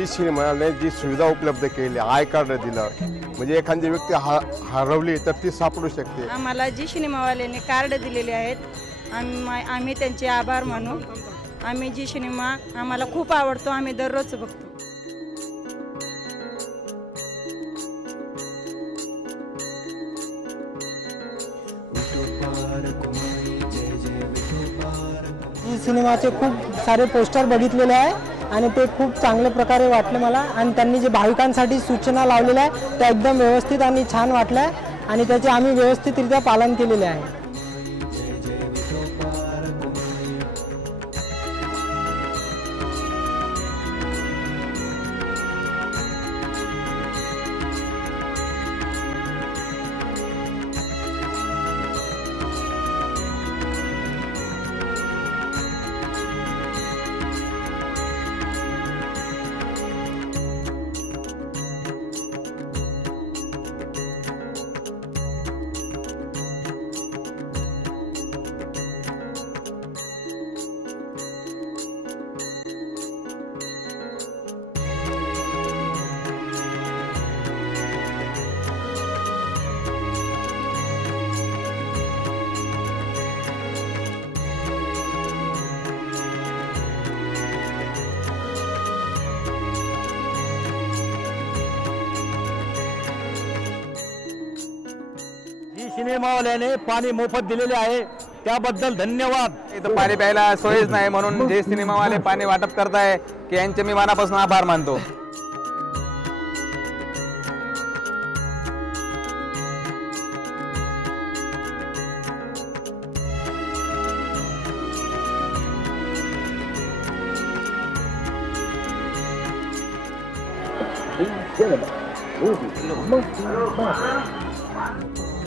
जी सिनेमाने जी सुविधा उपलब्ध केली, आय कार्ड दिलं, म्हणजे एखादी व्यक्ती हरवली तर ती सापडू शकते। आम्हाला जी सिनेमावाल्याने कार्ड दिलेले आहेत आम्ही त्यांचे आभार मानू। आम्ही जी सिनेमा आम्हाला खूप आवडतो, आम्ही दररोज बघतो। सिनेमाचे खूप सारे पोस्टर बघितलेले आहे आणि ते खूप चांगल्या प्रकारे वाटले मला। आणि त्यांनी जे भाविकांसाठी सूचना लावलेल्या आहे त्या एकदम व्यवस्थित आणि छान वाटल्या आणि त्याचे आम्ही व्यवस्थितरित्या पालन केलेले आहे। सिनेमावाल्याने पाणी मोफत दिलेले आहे त्याबद्दल धन्यवाद। इथं पाणी प्यायला सोयच नाही म्हणून जे सिनेमावाले पाणी वाटप करताय की यांचे मी मनापासून आभार मानतो। Movie.